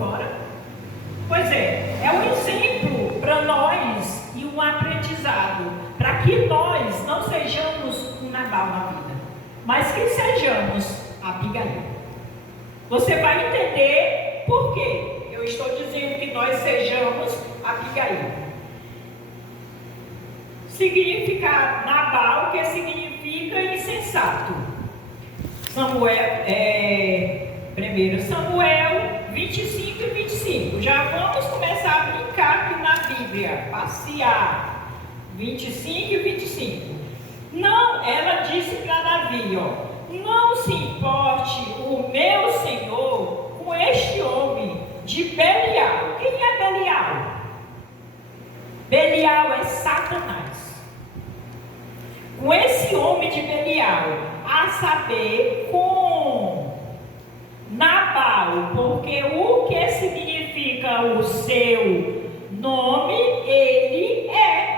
fora. Pois é um exemplo para nós e um aprendizado, para que nós não sejamos um Nabal na vida, mas que sejamos Abigail. Você vai entender por quê eu estou dizendo que nós sejamos Abigail. Significa Nabal, que significa insensato. Samuel, 1 Samuel 25 e 25. Já vamos começar a brincar aqui na Bíblia, passear. 25 e 25. Não, ela disse para Davi, não se importe o meu senhor com este homem de Belial. Quem é Belial? Belial é Satanás. Com esse homem de Belial, a saber, com Nabal, porque o que significa o seu nome, ele é.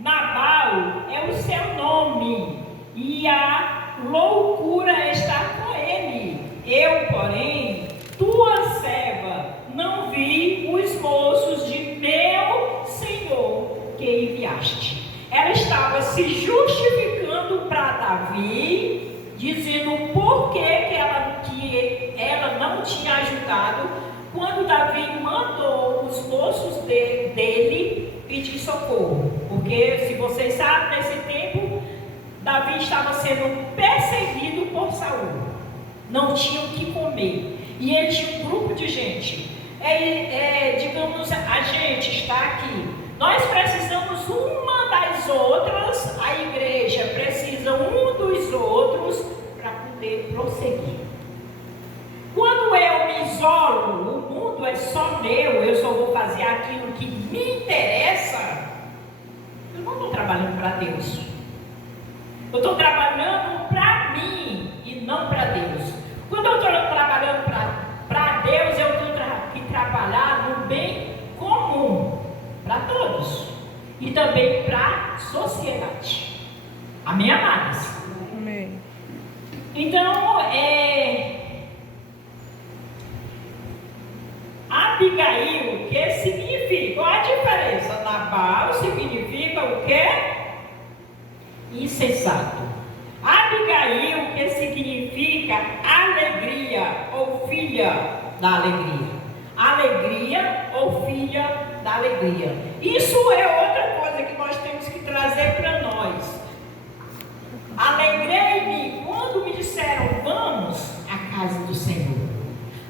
Nabal é o seu nome, e a loucura está com ele. Eu, porém, tua serva, não vi os moços de meu Senhor que enviaste. Ela estava se justificando para Davi, dizendo por que ela não tinha ajudado quando Davi mandou os moços dele pedir socorro. Porque, se vocês sabem, nesse tempo, Davi estava sendo perseguido por Saul. Não tinha o que comer. E ele tinha um grupo de gente. Digamos, a gente está aqui. Nós precisamos uma das outras, a igreja precisa um dos outros para poder prosseguir. Quando eu me isolo, o mundo é só meu, eu só vou fazer aquilo que me interessa, eu não estou trabalhando para Deus. Eu estou trabalhando para mim e não para Deus. Quando eu estou trabalhando para Deus, eu tenho que trabalhar no bem comum, para todos. E também para a sociedade. Amém, amados? Amém. Então, Abigail, que significa? Qual a diferença? Nabal significa o quê? Insensato. Abigail, que significa alegria ou filha da alegria. Alegria ou filha da alegria. Isso é outra coisa que nós temos que trazer para nós. Alegrei-me quando me disseram, vamos à casa do Senhor.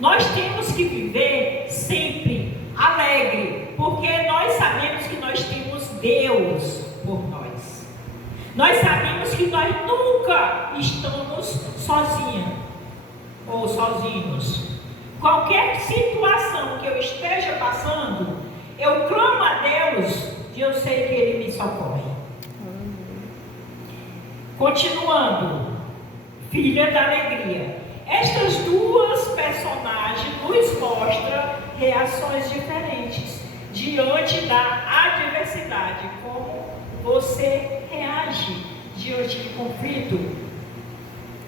Nós temos que viver sempre alegre, porque nós sabemos que nós temos Deus por nós. Nós sabemos que nós nunca estamos sozinhos ou sozinhos. Qualquer situação que eu esteja passando, eu clamo a Deus e eu sei que Ele me socorre. Continuando, filha da alegria. Estas duas personagens nos mostram reações diferentes diante da adversidade. Como você reage diante de conflito?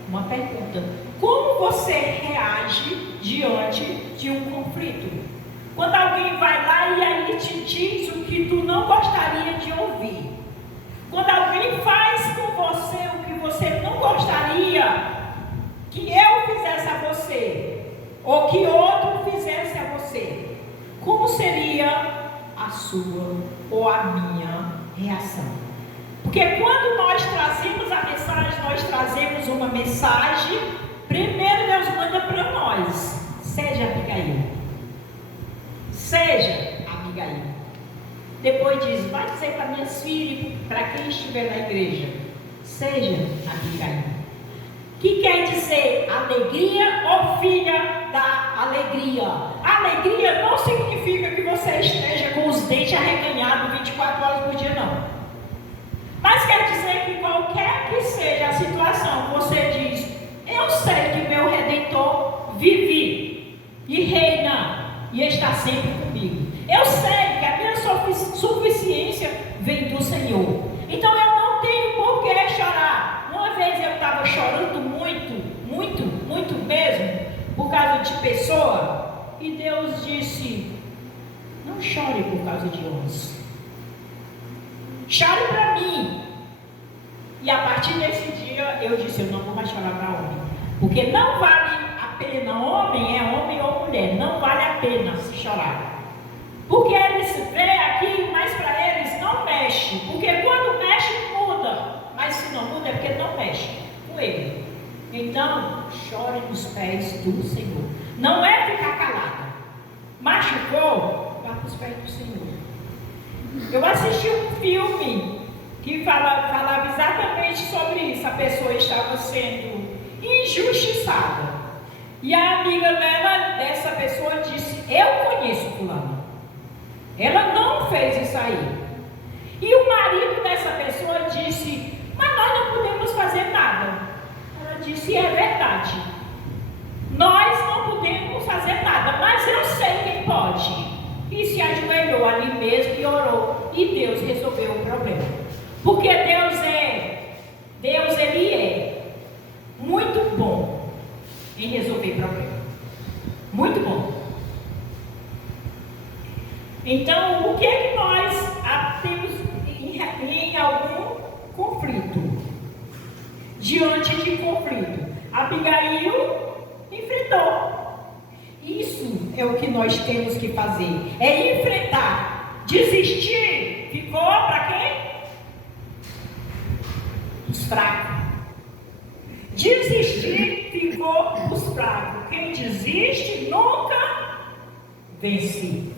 Uma pergunta. Como você reage diante de um conflito? Quando alguém vai lá e aí te diz o que tu não gostaria de ouvir. Quando alguém faz com você o que você não gostaria que eu fizesse a você, ou que outro fizesse a você, como seria a sua ou a minha reação? Porque quando nós trazemos a mensagem, nós trazemos uma mensagem, primeiro Deus manda para nós, seja Abigail. Seja Abigail. Depois diz, vai dizer para minhas filhas, para quem estiver na igreja, seja Abigail. Que quer dizer alegria ou filha da alegria? Alegria não significa que você esteja com os dentes arreganhados 24 horas por dia, não. Mas quer dizer que qualquer que seja a situação, você diz, eu sei que meu Redentor vive e reina e está sempre comigo. Eu sei que a minha suficiência vem do Senhor. Então eu não tenho por que chorar. Uma vez eu estava chorando muito mesmo, por causa de pessoa, e Deus Deus disse: não chore por causa de homens. Chore para mim. E a partir desse dia eu disse: eu não vou mais chorar para homem. Porque não vale a pena, homem ou mulher, não vale a pena se chorar. Porque eles veem aqui, mas para eles não mexe. Porque quando mexe, muda. Mas se não muda é porque não mexe com ele. Então, chore nos pés do Senhor. Não é ficar calada. Machucou, vá para os pés do Senhor. Eu assisti um filme que falava exatamente sobre isso. A pessoa estava sendo injustiçada. E a amiga dessa pessoa disse: eu conheço fulano. Ela não fez isso aí. E o marido dessa pessoa disse: mas nós não podemos fazer nada. Ela disse: é verdade. Nós não podemos fazer nada, mas eu sei quem pode. E se ajoelhou ali mesmo e orou. E Deus resolveu o problema. Porque Deus ele é muito bom em resolver problema. Muito bom. Então, o que é que nós temos em algum conflito? Diante de conflito, Abigail enfrentou. Isso é o que nós temos que fazer. É enfrentar. Desistir ficou para quem? Os fracos. Desistir ficou os fracos. Quem desiste nunca vence.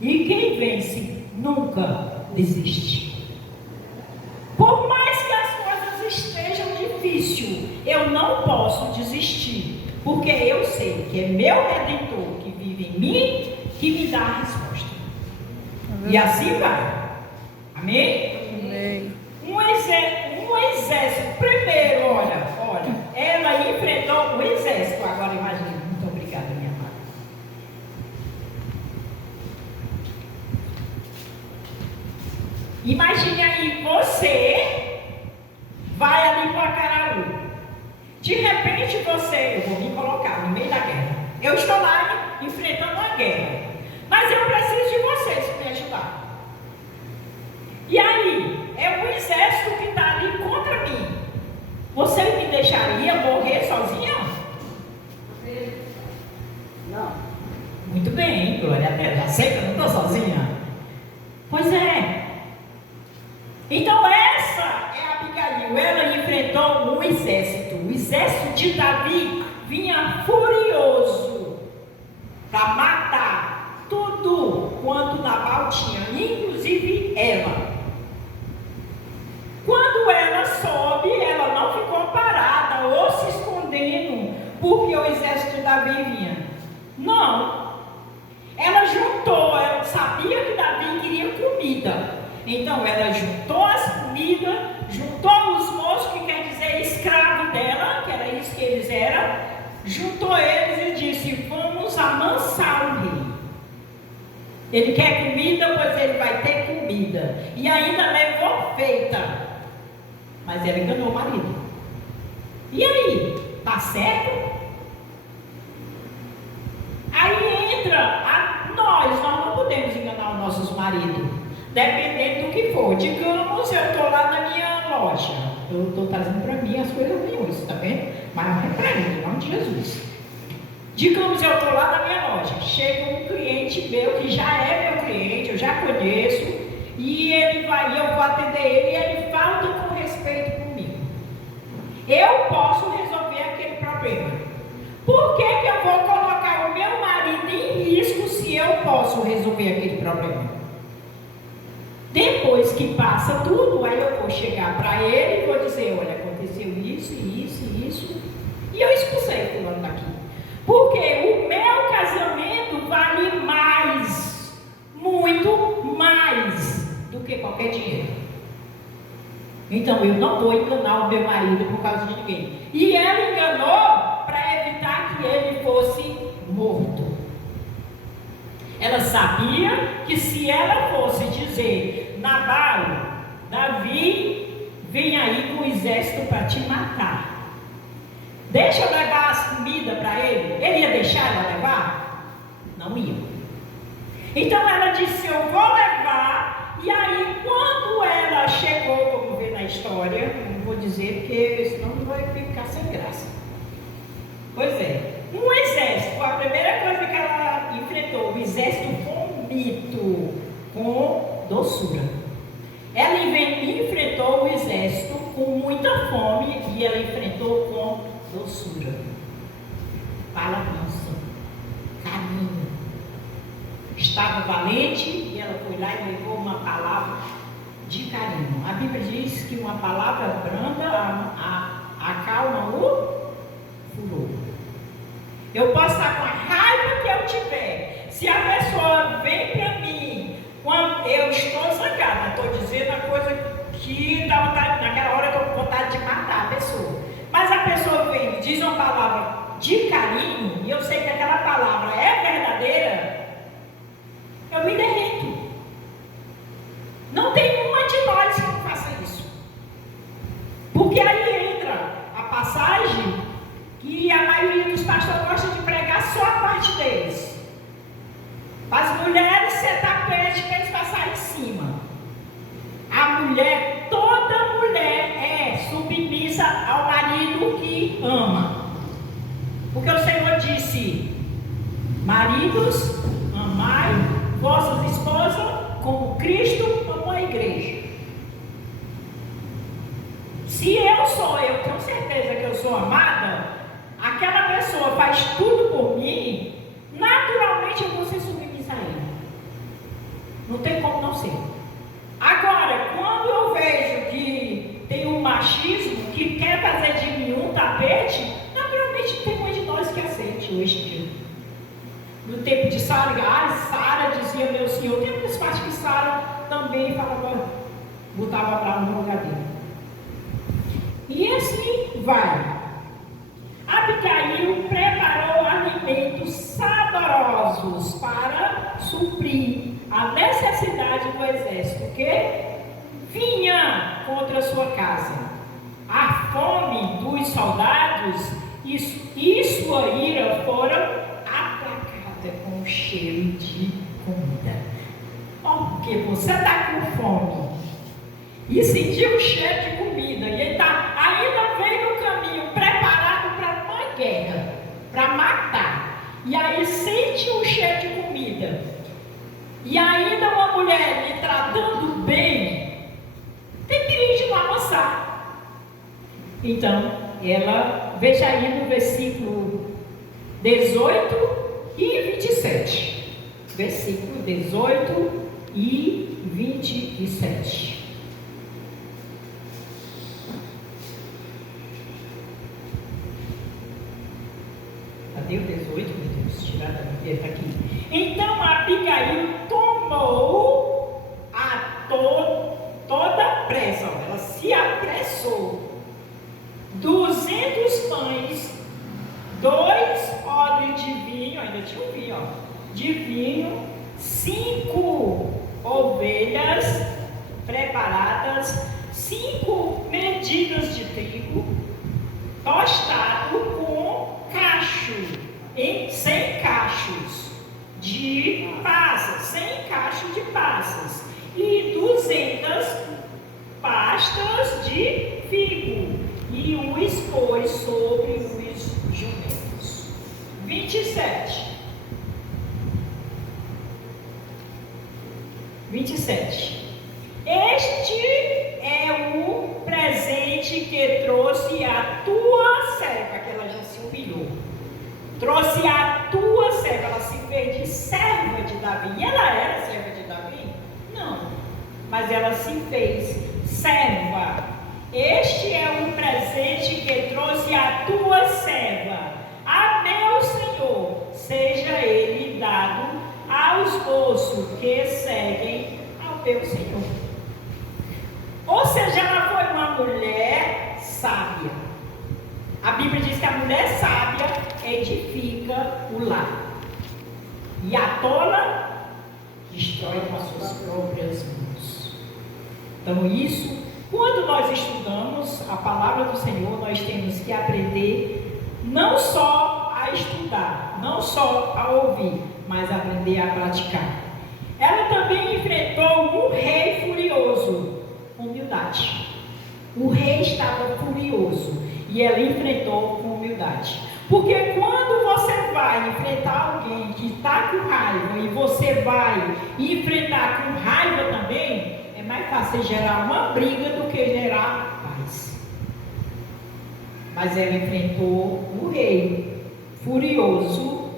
E quem vence nunca desiste. Por mais que as coisas estejam difíceis, eu não posso desistir. Porque eu sei que é meu Redentor que vive em mim que me dá a resposta. E assim vai. Amém? Amém. Um exército, primeiro, olha, ela enfrentou o exército. Agora imagine. Muito obrigada, minha amada. Imagine aí, você vai ali para Acaraú. De repente eu vou me colocar no meio da guerra. Eu estou lá enfrentando a guerra. Mas eu preciso de vocês para me ajudar. E aí, é um exército que está ali contra mim. Você me deixaria morrer sozinha? Não. Muito bem, glória a Deus. Já sei que eu não estou sozinha. Pois é. Então essa é a Abigail. Ela enfrentou um exército. O exército de Davi vinha furioso para matar tudo quanto Nabal tinha, inclusive ela. Quando ela sobe, ela não ficou parada ou se escondendo porque o exército de Davi vinha. Não. Ela juntou, ela sabia que Davi queria comida. Então ela juntou as comidas, juntou os moços, que quer dizer escravo dela, que era isso que eles eram, juntou eles e disse: vamos amansar o rei. Ele quer comida, pois ele vai ter comida. E ainda levou feita. Mas ela enganou o marido. E aí? Tá certo? Aí entra nós não podemos enganar os nossos maridos. Dependendo do que for. Digamos, eu estou lá na minha loja. Eu estou trazendo para mim as coisas ruins, tá vendo? Mas eu repreendo, em nome de Jesus. Digamos, eu estou lá na minha loja. Chega um cliente meu, que já é meu cliente, eu já conheço. E ele vai, eu vou atender ele e ele falta com respeito comigo. Eu posso resolver aquele problema. Por que eu vou colocar o meu marido em risco se eu posso resolver aquele problema? Depois que passa tudo, aí eu vou chegar para ele e vou dizer: olha, aconteceu isso, e eu expulsei fulano daqui. Porque o meu casamento vale mais, muito mais do que qualquer dinheiro. Então eu não vou enganar o meu marido por causa de ninguém. E ela enganou para evitar que ele fosse morto. Ela sabia que se ela fosse dizer: Nabal, Davi vem aí com o exército para te matar, deixa eu levar as comidas para ele, ele ia deixar ela levar? Não ia. Então ela disse: eu vou levar. E aí, quando ela chegou, vamos ver na história, não vou dizer porque senão vai ficar sem graça. Pois é, um exército, foi a primeira coisa que ela enfrentou, o exército vomito com doçura. Ela enfrentou o exército com muita fome e ela enfrentou com doçura, fala mansa, carinho. Estava valente e ela foi lá e levou uma palavra de carinho. A Bíblia diz que uma palavra branda acalma o furor. Eu posso estar com a raiva que eu tiver. Se a pessoa vem para mim, quando eu estou zangada, estou dizendo a coisa que dá vontade, naquela hora que eu tenho vontade de matar a pessoa. Mas a pessoa vem e diz uma palavra de carinho, e eu sei que aquela palavra é verdadeira, eu me derreto. Não tem uma de nós que não faça isso. Porque aí entra a passagem que a maioria dos pastores gosta de pregar só a parte deles. As mulheres, você está pede para eles passarem em cima. A mulher, toda mulher é submissa ao marido que ama. Porque o Senhor disse: maridos, amai vossas esposas como Cristo amou a igreja. Se eu tenho certeza que eu sou amada, aquela pessoa faz tudo por mim, naturalmente eu vou ser submissa a ele. Não tem como não ser. Agora, quando eu vejo que tem um machismo que quer fazer de mim um tapete, naturalmente tem uma de nós que aceite hoje em dia. No tempo de Sara, Sara dizia meu senhor. Tem muitas partes que Sara também falava, botava para no lugar dele. E assim vai. Abigail preparou alimentos saborosos para suprir a necessidade do exército que vinha contra a sua casa. A fome dos soldados e sua ira foram com cheiro de comida. Porque você está com fome e sentiu o cheiro de comida e ele ainda veio no caminho preparado para uma guerra, para matar, e aí sente o cheiro de comida e ainda uma mulher lhe tratando bem, tem perigo de não amassar. Então ela, veja aí no versículo 18 e 27, versículo 18 e 27. Cadê o 18, meu Deus? Tirar da Bíblia, está aqui. Então Abigail tomou toda a pressa, ela se apressou, 200 pães, 2 odres de vinho, ainda tinha um vinho, de vinho, 5 ovelhas preparadas, 5 medidas de trigo, tostado com cacho, em 100 cachos de passas, 100 cachos de passas, e 200 pastas de figo, e os pôs sobre os jumentos. 27. Este é o presente que trouxe a tua serva, que ela já se humilhou. Trouxe a tua serva, ela se fez de serva de Davi. E ela era serva de Davi? Não. Mas ela se fez serva. Este é o presente que trouxe a tua serva. A meu Senhor, seja ele dado aos moços que seguem ao meu Senhor. Ou seja, ela foi uma mulher sábia. A Bíblia diz que a mulher sábia edifica o lar, e a tola destrói com as suas próprias mãos. Então isso, quando nós estudamos a palavra do Senhor, nós temos que aprender não só a estudar, não só a ouvir, mas aprender a praticar. estava furioso e ela enfrentou com humildade. Porque quando você vai enfrentar alguém que está com raiva e você vai enfrentar com raiva também, é mais fácil gerar uma briga do que gerar paz. Mas ela enfrentou o rei furioso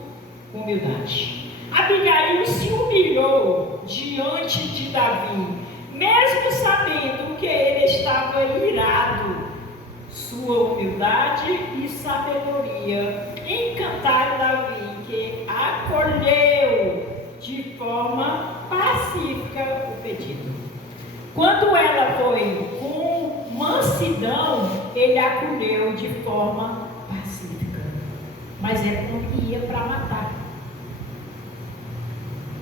com humildade. Abigail se humilhou diante de Davi, mesmo sabendo que ele estava irado. Sua humildade e sabedoria encantaram Davi, que acolheu de forma pacífica o pedido. Quando ela foi com mansidão, ele acolheu de forma pacífica. Mas ele não ia para matar.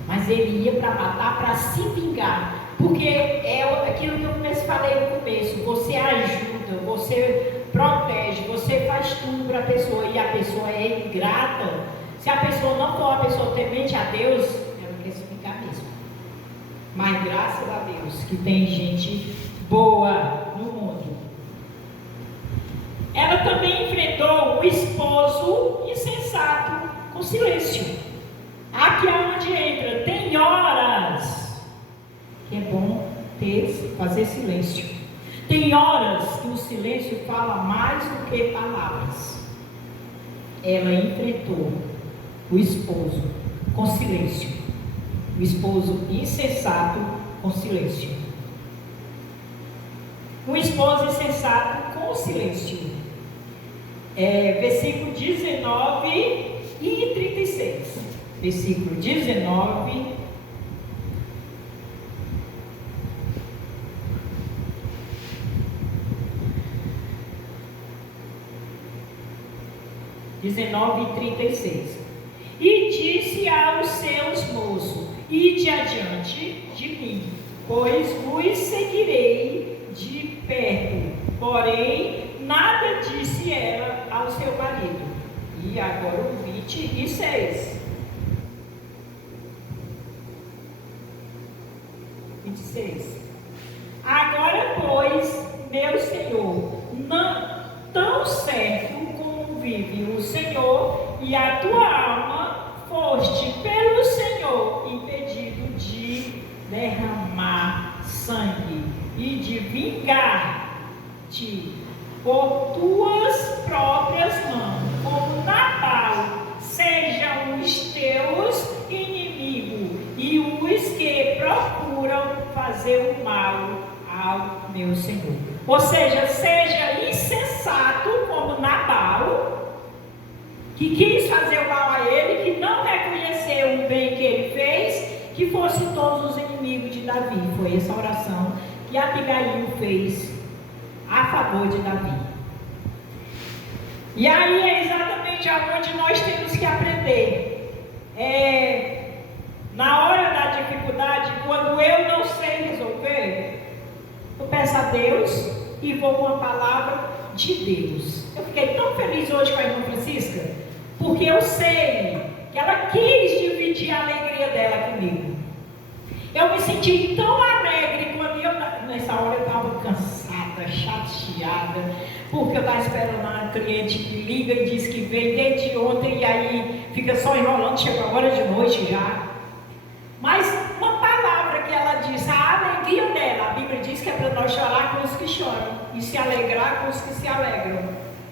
Mas ele ia para matar, para se vingar. Porque é aquilo que eu falei no começo, você ajuda, você protege, você faz tudo para a pessoa e a pessoa é ingrata. Se a pessoa não for uma pessoa temente a Deus, ela quer se vingar mesmo. Mas graças a Deus que tem gente boa no mundo. Ela também enfrentou o esposo insensato com silêncio. Aqui é onde entra, tem horas que é bom fazer silêncio. Tem horas que o silêncio fala mais do que palavras. Ela enfrentou o esposo com silêncio. O esposo insensato com silêncio. O esposo insensato com silêncio. Versículo 19 e 36. Versículo 19 e 36. E disse aos seus moços: ide adiante de mim, pois vos seguirei de perto. Porém, nada disse ela ao seu marido. E agora o 26. 26. Agora, pois, meu Senhor, não tão certo como vive o Senhor e a tua alma, foste pelo Senhor impedido de derramar sangue e de vingar-te por tuas próprias mãos, como Nabal, sejam os teus inimigos e os que procuram fazer o mal ao meu Senhor. Ou seja, seja insensato como Nabal, que quis fazer o mal a ele, que não reconheceu o bem que ele fez, que fossem todos os inimigos de Davi. Foi essa oração que Abigail fez a favor de Davi. E aí é exatamente aonde nós temos que aprender. Na hora da dificuldade, quando eu não sei resolver, eu peço a Deus e vou com a palavra de Deus. Eu fiquei tão feliz hoje com a irmã Francisca, porque eu sei que ela quis dividir a alegria dela comigo. Eu me senti tão alegre quando nessa hora eu estava cansada, chateada, porque eu estava esperando uma cliente que liga e diz que vem desde ontem e aí fica só enrolando, chega agora de noite já. Mas uma palavra que ela diz, a alegria dela, a Bíblia diz que é para nós chorar com os que choram e se alegrar com os que se alegram.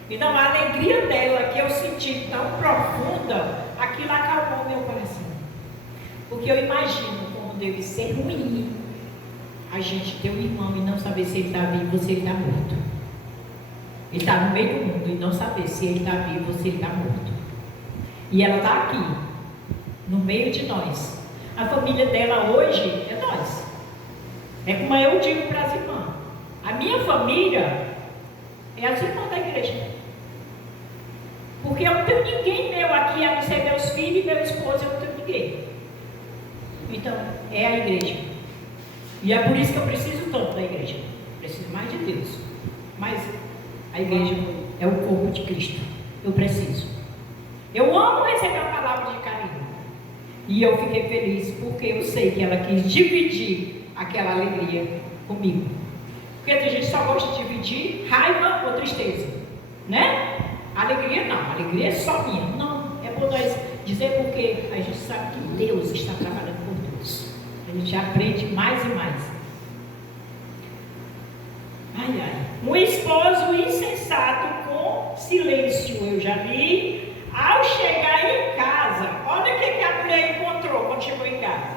Então a alegria dela, que eu senti tão profunda, aquilo acalmou meu coração. Porque eu imagino como deve ser ruim a gente ter um irmão e não saber se ele está vivo ou se ele está morto. Ele está no meio do mundo e não saber se ele está vivo ou se ele está morto. E ela está aqui, no meio de nós. A família dela hoje é nós. É como eu digo para as irmãs. A minha família é as irmãs da igreja. Porque eu não tenho ninguém meu aqui, a não ser meus filhos e meu esposo, eu não tenho ninguém. Então, é a igreja. E é por isso que eu preciso tanto da igreja. Preciso mais de Deus. Mas a igreja é o corpo de Cristo. Eu preciso. Eu amo receber a palavra de carinho. E eu fiquei feliz porque eu sei que ela quis dividir aquela alegria comigo. Porque tem gente que só gosta de dividir raiva ou tristeza, né? Alegria não, alegria é só minha. Não, é por nós dizer porque a gente sabe que Deus está trabalhando por todos. A gente aprende mais e mais. Ai, ai. Um esposo insensato com silêncio, eu já li. Ao chegar em casa, olha o que a mulher encontrou quando chegou em casa.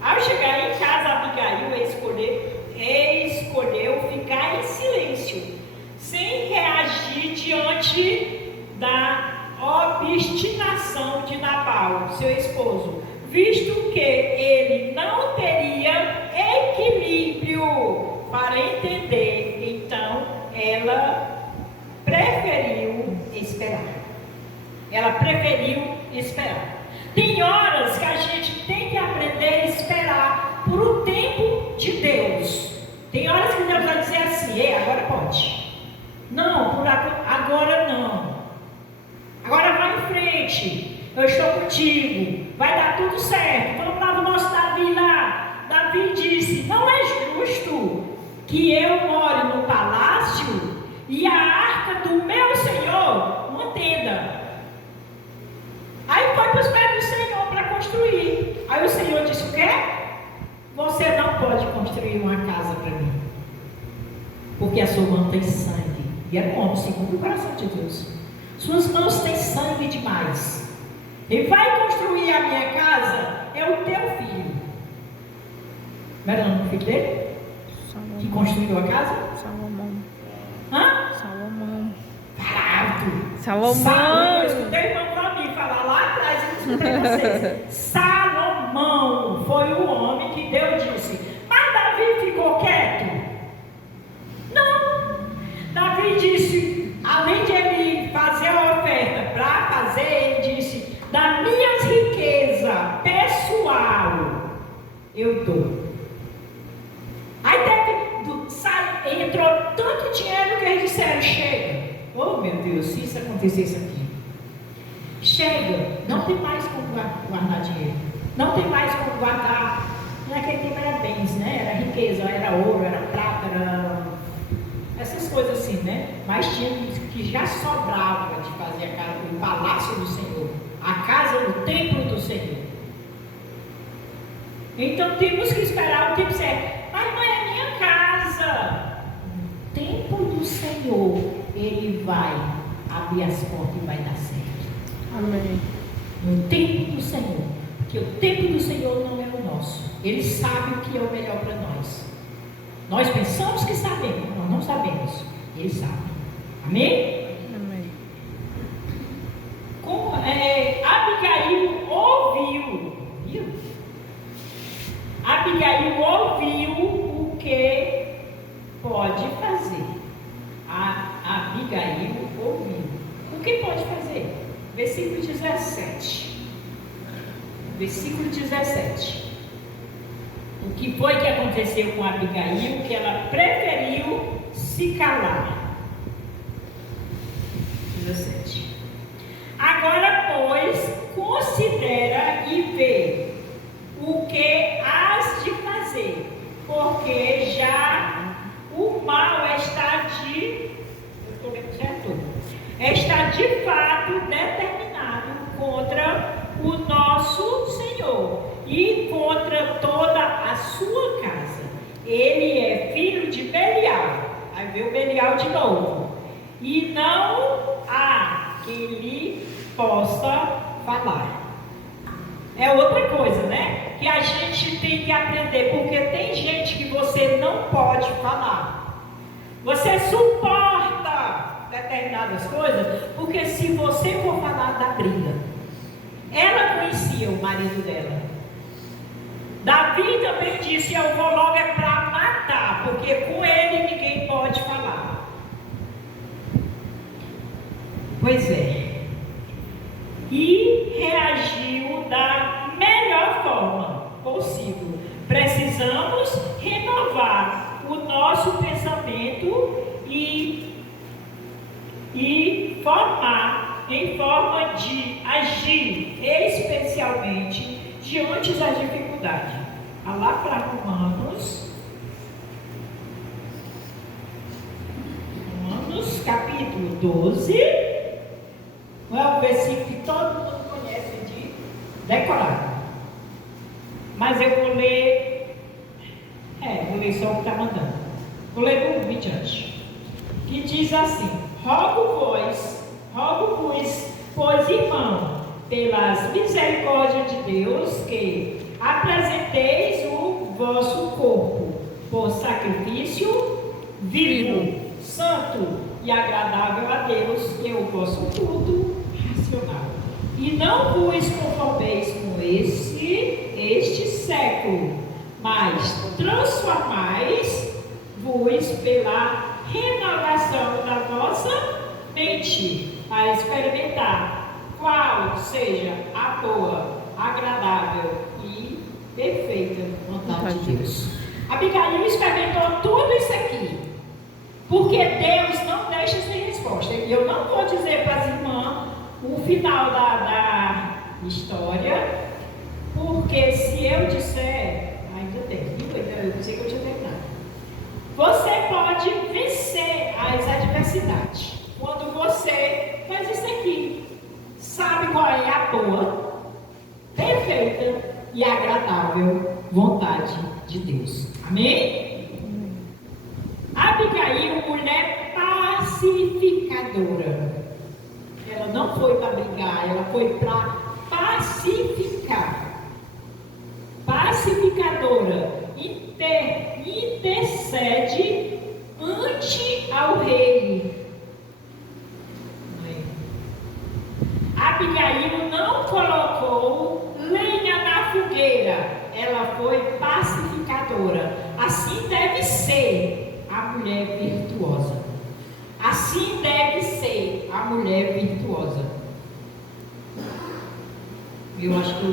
Ao chegar em casa, Abigail escolheu ficar em silêncio, sem reagir diante da obstinação de Nabal, seu esposo, visto que ele não teria equilíbrio para entender. Então, ela preferiu esperar. Tem horas que a gente tem que aprender a esperar por um tempo de Deus. Tem horas que Deus vai dizer assim: agora pode. Não, por agora não. Agora vai em frente. Eu estou contigo. Vai dar tudo certo. Vamos lá no nosso Davi lá. Davi disse: não é justo que eu more no palácio e a arca do meu Senhor numa tenda. Aí foi para os pés do Senhor para construir. Aí o Senhor disse: o quê? Você não pode construir uma casa para mim, porque a sua mão tem sangue. E é bom, segundo o coração de Deus. Suas mãos têm sangue demais. E vai construir a minha casa, é o teu filho. Não era o filho dele? Salomão. Que construiu a casa? Salomão. Hã? Salomão. Parado. Salomão. Eu escutei o irmão Valmir falar lá atrás, eu escutei vocês. Salomão foi o homem que Deus disse: mas Davi ficou quieto? Não. Davi disse, além de ele fazer a oferta para fazer, ele disse: das minhas riquezas pessoal eu dou. Aí entrou tanto dinheiro que eles disseram: chega. Oh meu Deus, se isso acontecesse aqui, chega, não tem mais como guardar dinheiro, não tem mais como guardar. Naquele tempo era bens, né? Era riqueza, era ouro, era prata, era essas coisas assim, né? Mas tinha que já sobrava de fazer a casa, o palácio do Senhor, a casa do templo do Senhor. Então temos que esperar o tempo certo. Mas não é a minha casa. O templo do Senhor, Ele vai abrir as portas e vai dar certo. Amém. No templo do Senhor. Porque o templo do Senhor não é o nosso. Ele sabe o que é o melhor para nós. Nós pensamos que sabemos, nós não sabemos. Ele sabe. Amém? Amém. Abigail ouviu. Viu? Abigail ouviu o que pode fazer. Abigail ouviu. O que pode fazer? Versículo 17. Versículo 17. O que foi que aconteceu com Abigail? Que ela preferiu se calar. 17. Agora, pois, considera e vê o que has de fazer, porque já o mal está de fato determinado contra o nosso Senhor e contra toda a sua casa. Ele é filho de Belial. Aí veio Belial de novo. E não há que lhe possa falar. É outra coisa, né? Que a gente tem que aprender, porque tem gente que você não pode falar. Você suporta determinadas coisas, porque se você for falar, dá briga. Ela conhecia o marido dela. Davi também disse: eu vou logo é para matar, porque com ele ninguém pode falar. Pois é. E reagiu da melhor forma possível. Precisamos renovar o nosso pensamento e formar em forma de agir, especialmente diante das dificuldades. Lá para Romanos capítulo 12. Não é um versículo que todo mundo conhece de decorar. Mas eu vou ler. Vou ler só o que está mandando. Vou ler do 20 diante. Que diz assim: Rogo-vos, pois, irmão, pelas misericórdias de Deus, que apresenteis o vosso corpo por sacrifício vivo, santo e agradável a Deus, que é o vosso culto racional. E não vos conformeis com este século, mas transformais-vos pela renovação da vossa mente, a experimentar qual seja a boa, agradável e perfeita vontade de Deus. Abigail experimentou tudo isso aqui, porque Deus não deixa sem resposta. Eu não vou dizer para as irmãs o final da história, porque se eu disser, ainda tem, eu pensei que eu tinha terminado. Você pode vencer as adversidades quando você faz isso aqui. Sabe qual é a boa, perfeita e agradável vontade de Deus. Amém? Abigail, mulher pacificadora. Ela não foi para brigar, ela foi para pacificar. Pacificadora. Intercede ante ao rei. Abigail não colocou lenha na fogueira, ela foi pacificadora. Assim deve ser a mulher virtuosa. Assim deve ser a mulher virtuosa. Eu acho que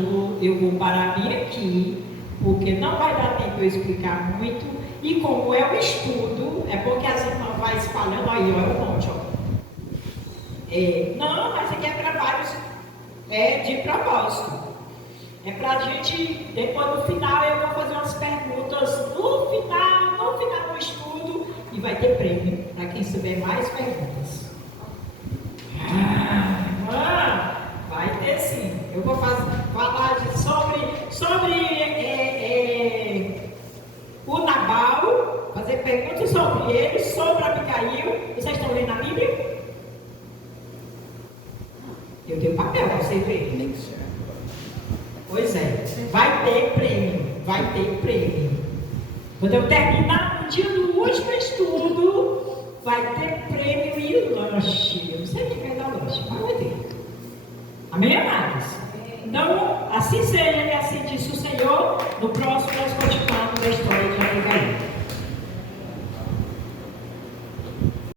eu vou parar bem aqui, porque não vai dar tempo eu explicar muito. E como é um estudo, é porque as irmãs vão espalhando aí, olha um monte, ó. Não, mas aqui é trabalho de propósito. É para a gente, depois no final eu vou fazer umas perguntas no final do estudo, e vai ter prêmio para quem souber mais perguntas. Vai ter sim. Eu vou falar sobre o Nabal, fazer perguntas sobre ele, sobre Abigail. Vocês estão lendo a Bíblia? Eu tenho papel para você ver. Pois é, vai ter prêmio. Quando eu terminar no dia do último estudo, vai ter prêmio e lanche. Eu não sei quem vai dar lanche, mas vai ter. Amém, amados? Então, assim seja, e assim disse o Senhor, no próximo